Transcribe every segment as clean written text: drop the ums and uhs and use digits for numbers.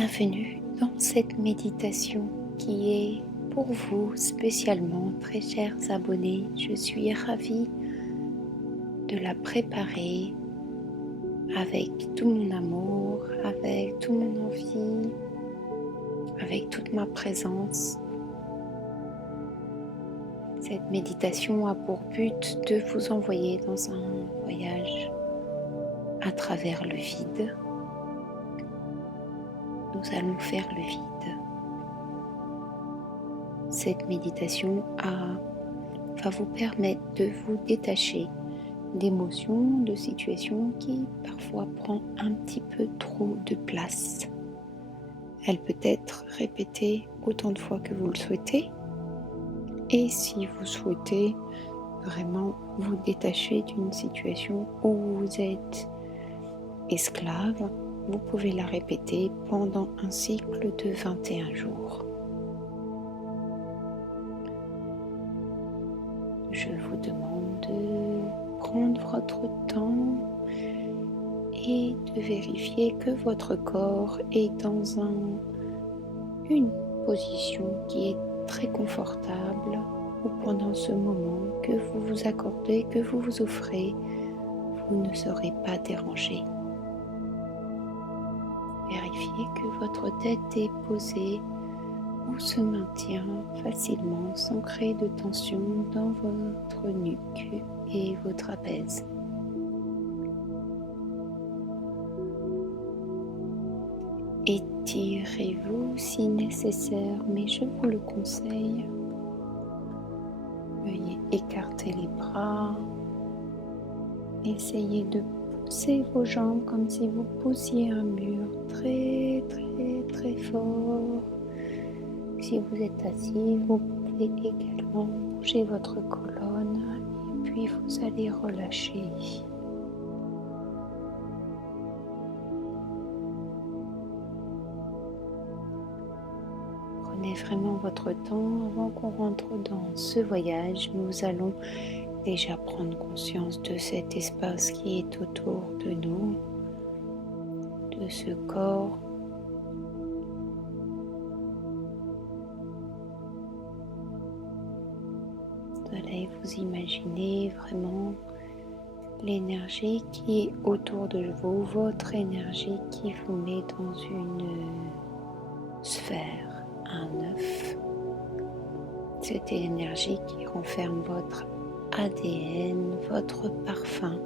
Bienvenue dans cette méditation qui est pour vous spécialement, très chers abonnés. Je suis ravie de la préparer avec tout mon amour, avec toute mon envie, avec toute ma présence. Cette méditation a pour but de vous envoyer dans un voyage à travers le vide. Nous allons faire le vide. Cette méditation va vous permettre de vous détacher d'émotions, de situations qui parfois prennent un petit peu trop de place. Elle peut être répétée autant de fois que vous le souhaitez. Et si vous souhaitez vraiment vous détacher d'une situation où vous êtes esclave, vous pouvez la répéter pendant un cycle de 21 jours. Je vous demande de prendre votre temps et de vérifier que votre corps est dans une position qui est très confortable ou pendant ce moment que vous vous accordez, que vous vous offrez, vous ne serez pas dérangé. Vérifiez que votre tête est posée ou se maintient facilement sans créer de tension dans votre nuque et vos trapèzes. Étirez-vous si nécessaire, mais je vous le conseille. Veuillez écarter les bras. Essayez de pousser vos jambes comme si vous poussiez un mur très très très fort. Si vous êtes assis, vous pouvez également bouger votre colonne et puis vous allez relâcher. Prenez vraiment votre temps avant qu'on rentre dans ce voyage. Nous allons déjà prendre conscience de cet espace qui est autour de nous, de ce corps. Vous allez vous imaginer vraiment l'énergie qui est autour de vous, votre énergie qui vous met dans une sphère, un œuf. Cette énergie qui renferme votre ADN, votre parfum,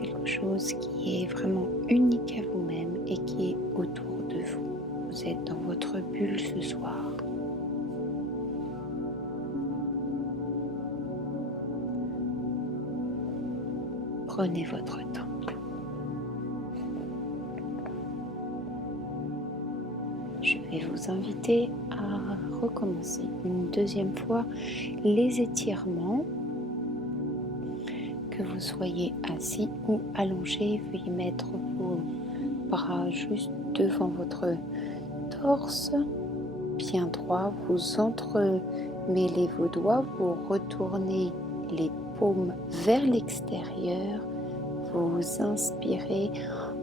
quelque chose qui est vraiment unique à vous-même et qui est autour de vous. Vous êtes dans votre bulle ce soir. Prenez votre temps. Je vais vous inviter à recommencer une deuxième fois les étirements. Que vous soyez assis ou allongé, veuillez mettre vos bras juste devant votre torse, bien droit. Vous entremêlez vos doigts, vous retournez les paumes vers l'extérieur. Vous inspirez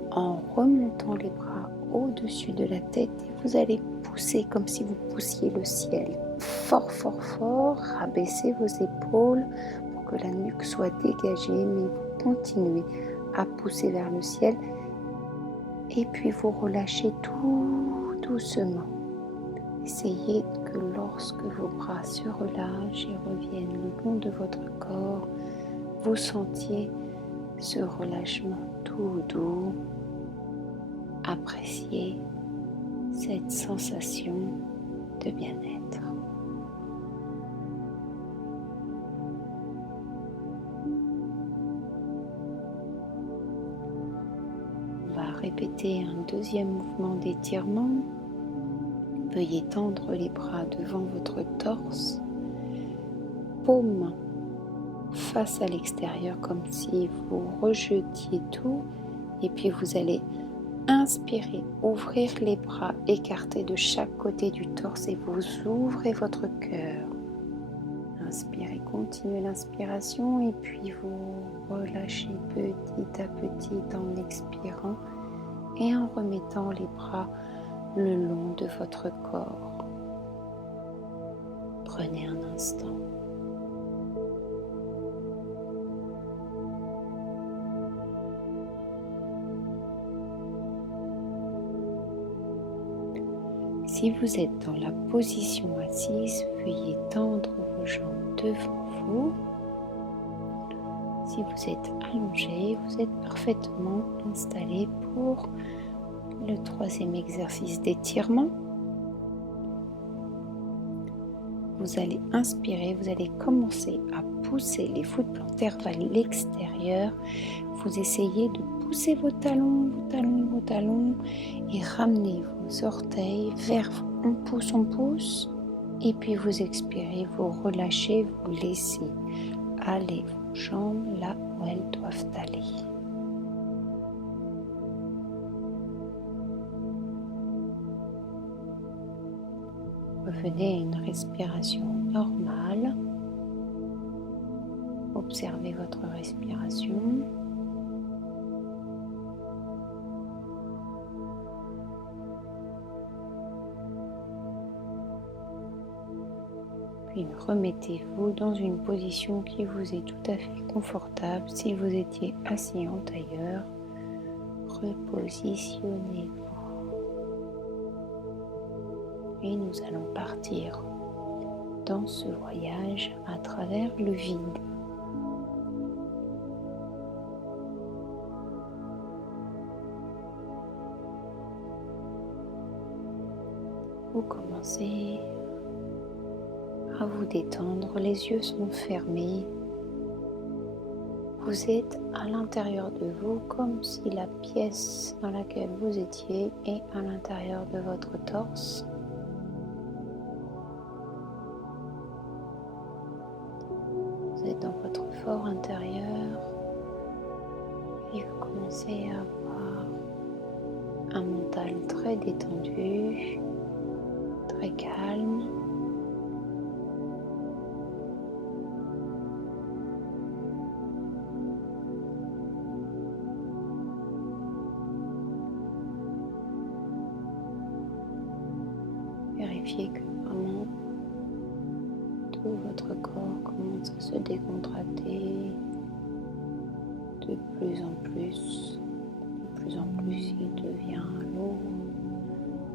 en remontant les bras au-dessus de la tête et vous allez pousser comme si vous poussiez le ciel. Fort, fort, fort, rabaissez vos épaules pour que la nuque soit dégagée, mais vous continuez à pousser vers le ciel et puis vous relâchez tout doucement. Essayez que lorsque vos bras se relâchent et reviennent le long de votre corps, vous sentiez ce relâchement tout doux. Appréciez cette sensation de bien-être. On va répéter un deuxième mouvement d'étirement. Veuillez tendre les bras devant votre torse, paume face à l'extérieur comme si vous rejetiez tout et puis vous allez inspirez, ouvrir les bras écartés de chaque côté du torse et vous ouvrez votre cœur. Inspirez, continuez l'inspiration et puis vous relâchez petit à petit en expirant et en remettant les bras le long de votre corps. Prenez un instant. Si vous êtes dans la position assise, veuillez tendre vos jambes devant vous. Si vous êtes allongé, vous êtes parfaitement installé pour le troisième exercice d'étirement. Vous allez inspirer, vous allez commencer à pousser les foot plantaires vers l'extérieur. Vous essayez de pousser vos talons et ramener vos orteils vers vous. On pousse et puis vous expirez, vous relâchez, vous laissez aller vos jambes là où elles doivent aller. Revenez à une respiration normale. Observez votre respiration. Puis remettez-vous dans une position qui vous est tout à fait confortable. Si vous étiez assis en tailleur, repositionnez-vous. Et nous allons partir dans ce voyage à travers le vide. Vous commencez à vous détendre, les yeux sont fermés. Vous êtes à l'intérieur de vous comme si la pièce dans laquelle vous étiez est à l'intérieur de votre torse. Vous êtes dans votre fort intérieur et vous commencez à avoir un mental très détendu, très calme. Vérifiez que vraiment tout votre corps commence à se décontracter de plus en plus. De plus en plus, il devient lourd.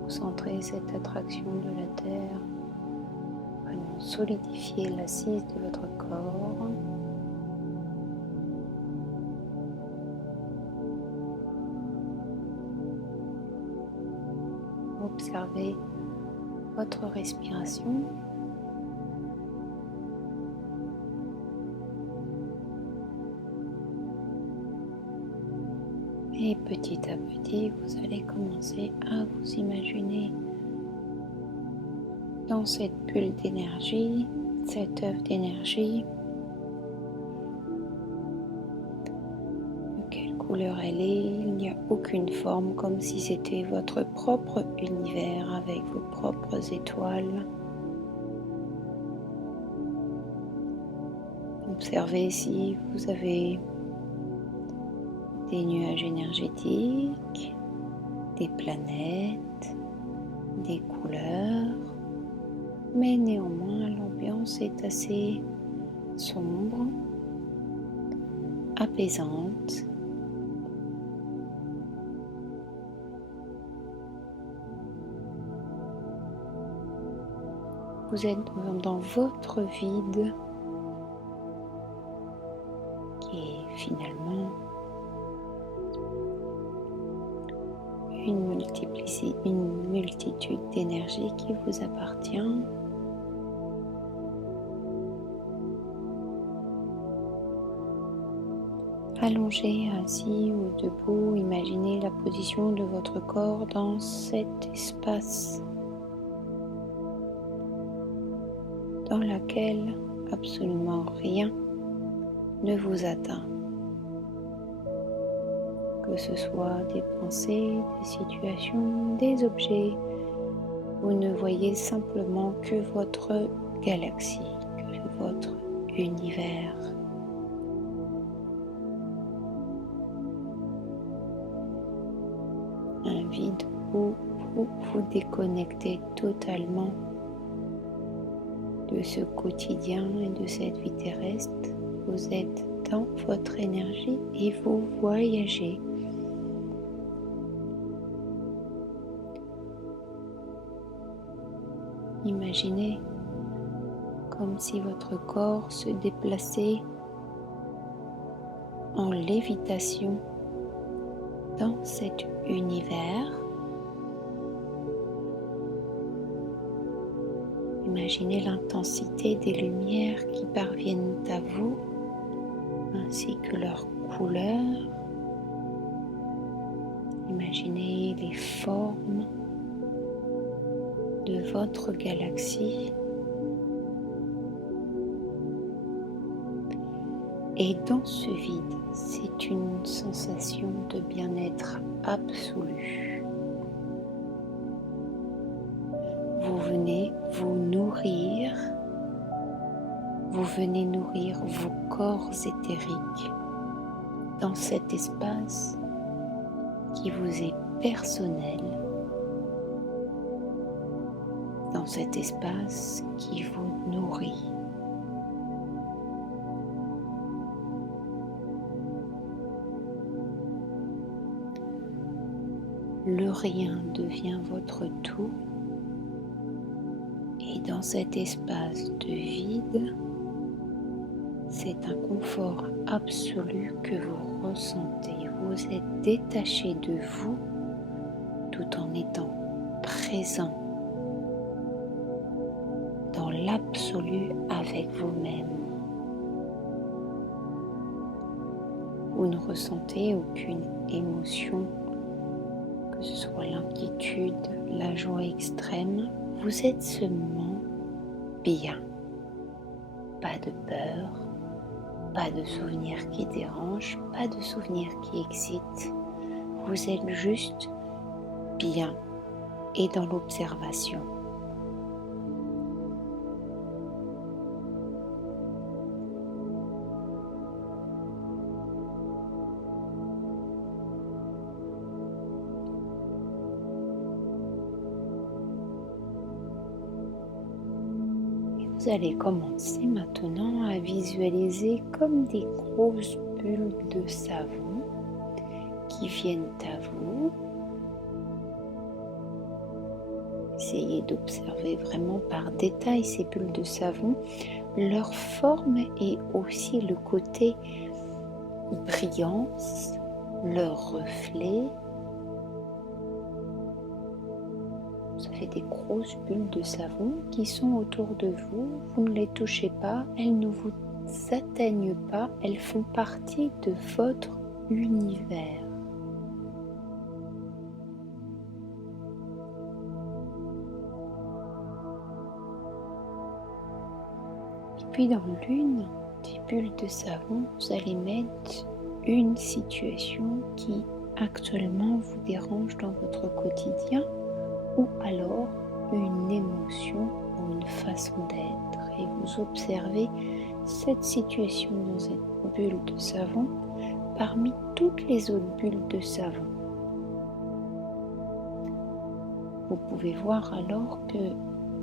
Vous sentez cette attraction de la terre vraiment solidifier l'assise de votre corps. Observez votre respiration. Et petit à petit, vous allez commencer à vous imaginer dans cette bulle d'énergie, cette œuf d'énergie. De quelle couleur elle est? Il n'y a aucune forme, comme si c'était votre propre univers avec vos propres étoiles. Observez si vous avez des nuages énergétiques, des planètes, des couleurs, mais néanmoins l'ambiance est assez sombre, apaisante. Vous êtes dans votre vide qui est finalement une multitude d'énergie qui vous appartient. Allongé, assis ou debout, imaginez la position de votre corps dans cet espace dans lequel absolument rien ne vous atteint. Que ce soit des pensées, des situations, des objets, vous ne voyez simplement que votre galaxie, que votre univers. Un vide où où vous déconnectez totalement de ce quotidien et de cette vie terrestre. Vous êtes dans votre énergie et vous voyagez. Imaginez comme si votre corps se déplaçait en lévitation dans cet univers. Imaginez l'intensité des lumières qui parviennent à vous, ainsi que leurs couleurs. Imaginez les formes de votre galaxie. Et dans ce vide, c'est une sensation de bien-être absolu. Vous venez vous nourrir, vous venez nourrir vos corps éthériques dans cet espace qui vous est personnel, dans cet espace qui vous nourrit. Le rien devient votre tout et dans cet espace de vide, c'est un confort absolu que vous ressentez. Vous êtes détaché de vous tout en étant présent dans l'absolu avec vous-même. Vous ne ressentez aucune émotion, que ce soit l'inquiétude, la joie extrême. Vous êtes seulement bien. Pas de peur, pas de souvenirs qui dérangent, pas de souvenirs qui excitent. Vous êtes juste bien et dans l'observation. Vous allez commencer maintenant à visualiser comme des grosses bulles de savon qui viennent à vous. Essayez d'observer vraiment par détail ces bulles de savon, leur forme et aussi le côté brillance, leur reflet. Ça fait des grosses bulles de savon qui sont autour de vous. Vous ne les touchez pas, elles ne vous atteignent pas, elles font partie de votre univers. Et puis dans l'une des bulles de savon, vous allez mettre une situation qui actuellement vous dérange dans votre quotidien, ou alors une émotion ou une façon d'être, et vous observez cette situation dans cette bulle de savon parmi toutes les autres bulles de savon. Vous pouvez voir alors que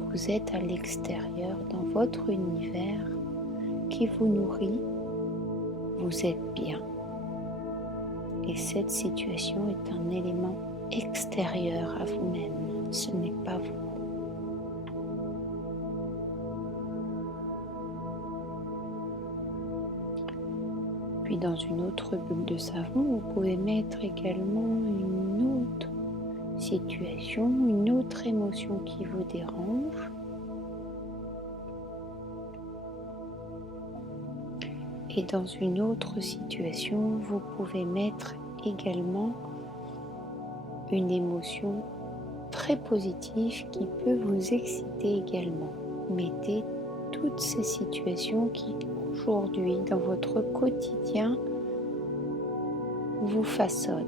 vous êtes à l'extérieur dans votre univers qui vous nourrit, vous êtes bien. Et cette situation est un élément extérieur à vous-même. Ce n'est pas vous. Puis dans une autre bulle de savon, vous pouvez mettre également une autre situation, une autre émotion qui vous dérange. Et dans une autre situation, vous pouvez mettre également une émotion très positive qui peut vous exciter également. Mettez toutes ces situations qui aujourd'hui dans votre quotidien vous façonnent.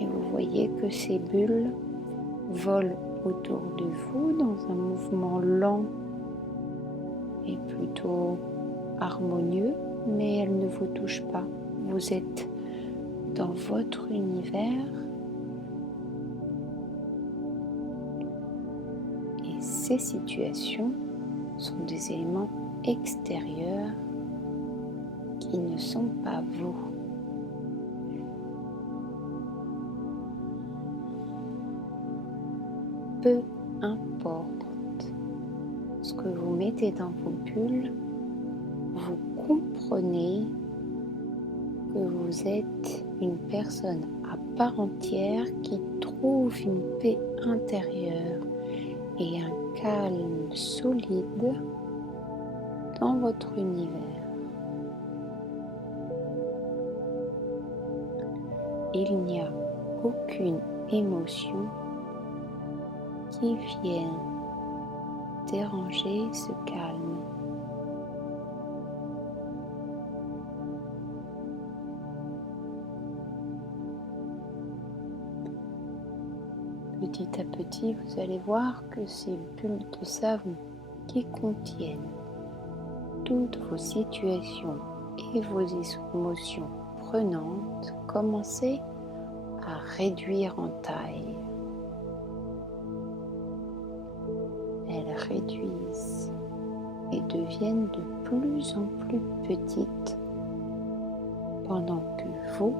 Et vous voyez que ces bulles volent autour de vous dans un mouvement lent et plutôt harmonieux, mais elles ne vous touchent pas. Vous êtes dans votre univers ces situations sont des éléments extérieurs qui ne sont pas vous. Peu importe ce que vous mettez dans vos bulles, vous comprenez que vous êtes une personne à part entière qui trouve une paix intérieure et un calme solide dans votre univers. Il n'y a aucune émotion qui vienne déranger ce calme. Petit à petit, vous allez voir que ces bulles de savon qui contiennent toutes vos situations et vos émotions prenantes commencent à réduire en taille. Elles réduisent et deviennent de plus en plus petites pendant que vous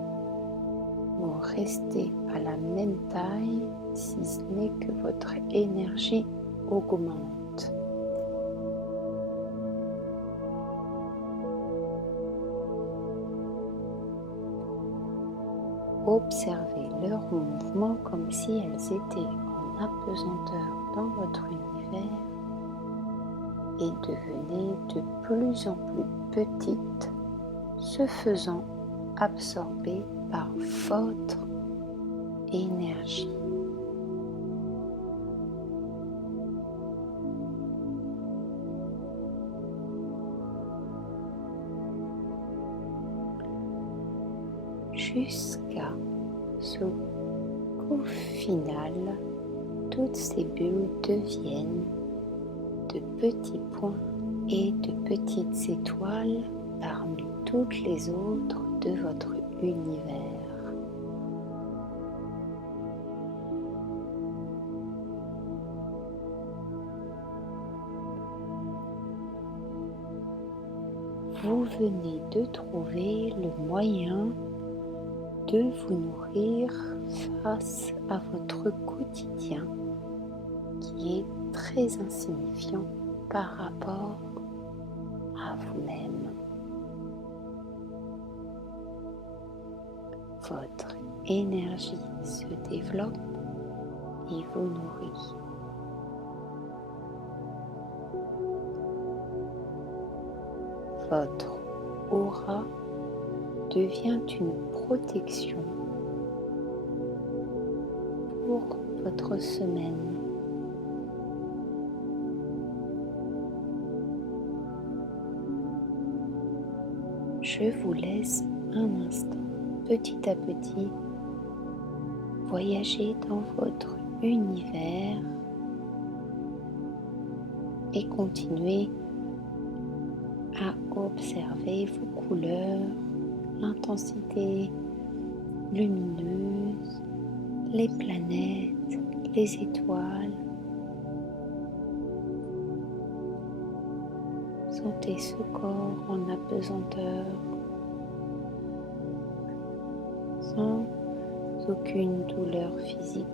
restez à la même taille, si ce n'est que votre énergie augmente. Observez leur mouvement comme si elles étaient en apesanteur dans votre univers et devenez de plus en plus petites, se faisant absorber par votre énergie. Jusqu'à ce qu'au final, toutes ces bulles deviennent de petits points et de petites étoiles parmi toutes les autres de votre univers. Vous venez de trouver le moyen de vous nourrir face à votre quotidien qui est très insignifiant par rapport à vous-même. Votre énergie se développe et vous nourrit. Votre aura devient une protection pour votre semaine. Je vous laisse un instant, petit à petit, voyager dans votre univers et continuer à observer vos couleurs, l'intensité lumineuse, les planètes, les étoiles. Sentez ce corps en apesanteur, sans aucune douleur physique.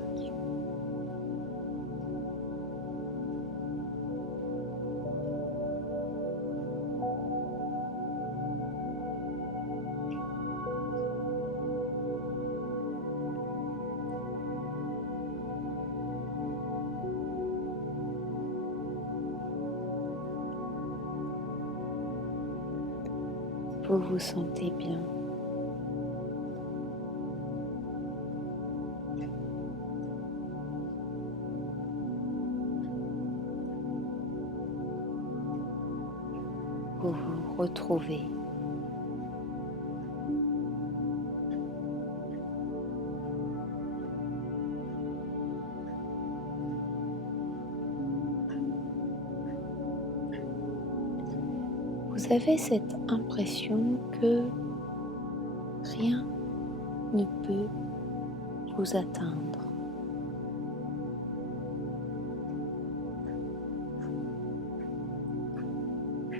Vous vous sentez bien. Vous vous retrouvez. Vous avez cette impression que rien ne peut vous atteindre.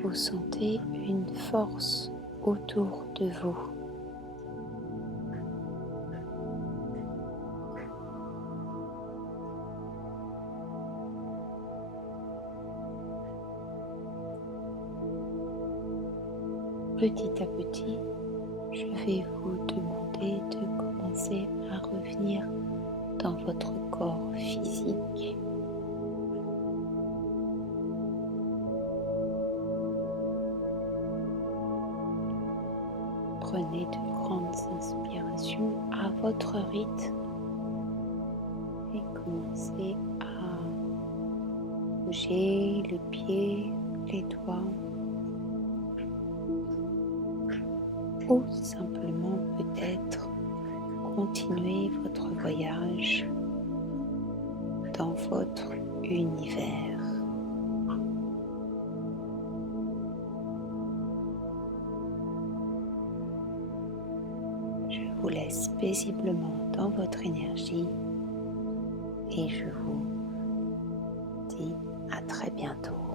vous sentez une force autour de vous. Petit à petit, je vais vous demander de commencer à revenir dans votre corps physique. Prenez de grandes inspirations à votre rythme et commencez à bouger les pieds, les doigts ou simplement peut-être continuer votre voyage dans votre univers. Je vous laisse paisiblement dans votre énergie et je vous dis à très bientôt.